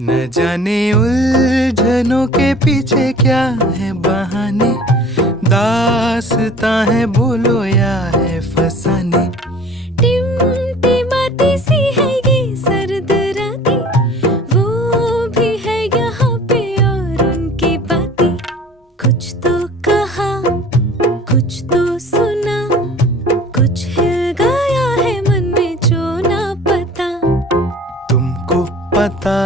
न जाने उलझनों के पीछे क्या है बहाने, दास्तां है बोलो या है फसाने। टिमटिमाती सी है ये सर्द रातें, वो भी है यहाँ पे और उनकी बातें। कुछ तो कहा, कुछ तो सुना, कुछ हिल गया है मन में जो ना पता। तुमको पता